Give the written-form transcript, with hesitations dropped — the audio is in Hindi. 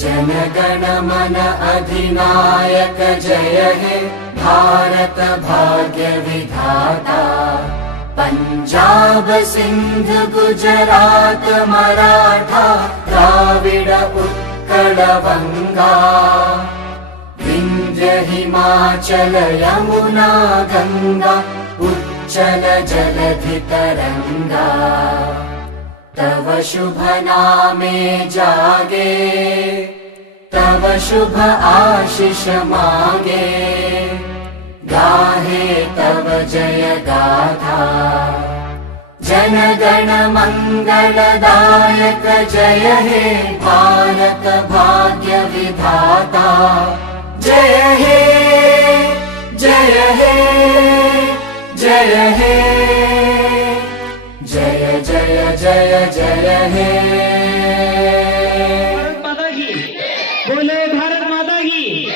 जन गण मन अधिनायक जय हे भारत भाग्य विधाता। पंजाब सिंध गुजरात मराठा द्राविड उत्कल बंगा। विंध्य हिमाचल यमुना गंगा उच्चल जलधि तरंगा। तव शुभ नामे जागे तव शुभ आशीष मांगे। गाहे तव जय गाथा जन गण मंगलदायक जय हे भारत भाग्य विधाता। जय हे जय हे जय हे जय जय जय जय हे। भारत माता की बोले भारत माता की।